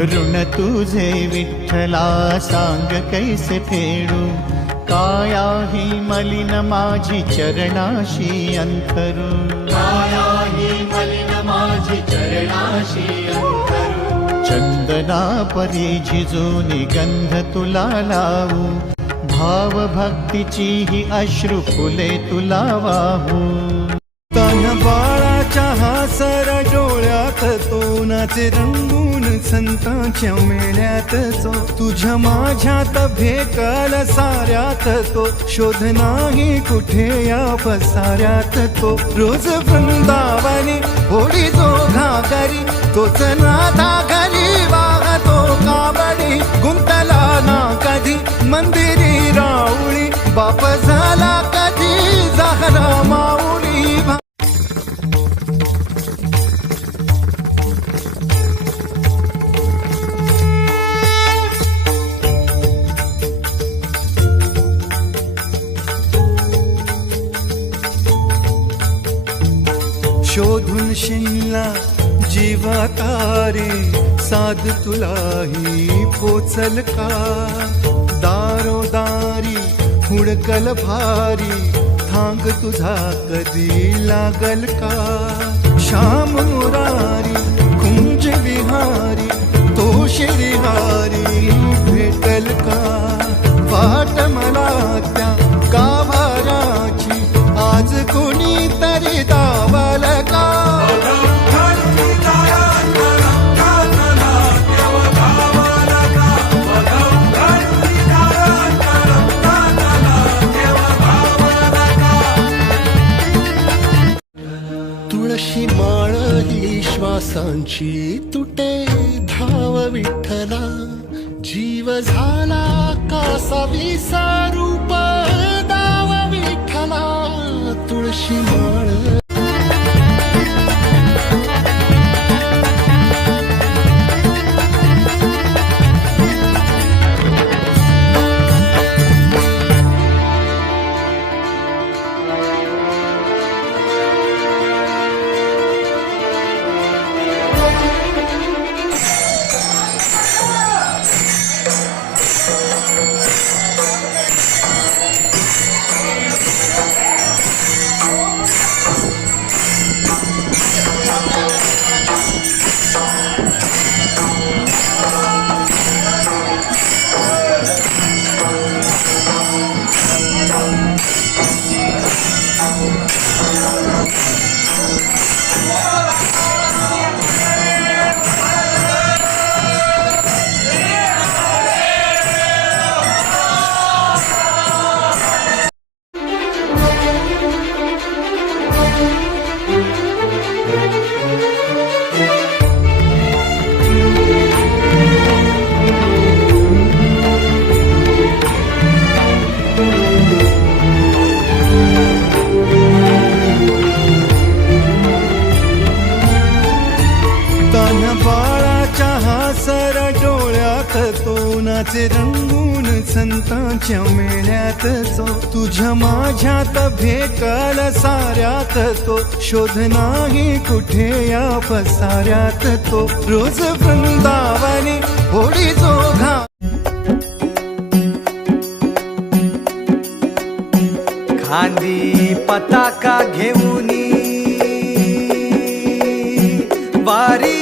ऋण तुझे विठ्ठला सांग कैसे फेडू, काया ही मलिन माझी चरणाशी अंतरू, काया ही मलिन माझी चरणाशी अंतरू। चंदना परी झिजूनी गंध तुला लावू, भाव भक्तीची ही अश्रू फुले तुला वाहू। तन बाळाच्या हासर डोळ्यात तो नाचे रंगून संतांच्या मेळ्यात जो, तुझ्या माझ्यात भेकल साऱ्यात तो, शोध नाही कुठे या पसाऱ्यात तो। रोज वृंदावनी होडी जो घागरी, तोच नाथा घरी वाहतो काबडी, गुंतला ना कधी मंदिरी राऊळी, बाप झाला कधी झाला माऊली। शोधून शिनला जीवा तारे, साध तुलाही पोचल का, दारोदारी हुडकल भारी, थांग तुझा कधी लागल का। श्याम मुरारी कुंज विहारी, तो श्रीहारी भेटल का, वाट मला त्या गाभाराची, आज कोणी तरी दावल का। तुळशी माळ ही श्वासांची तुटे, धाव विठ्ठला जीव झाला कासा विसारूप, दाव विठ्ठला तुळशी माळ। नाचे रंगून संतांच्या मेळ्यात जो, तुझ्या माझ्यात भेकल साऱ्यात तो, शोध नाही कुठे या पसाऱ्यात तो। रोज वृंदावनी होडी जो घा, खांदी पताका घेऊनी वारी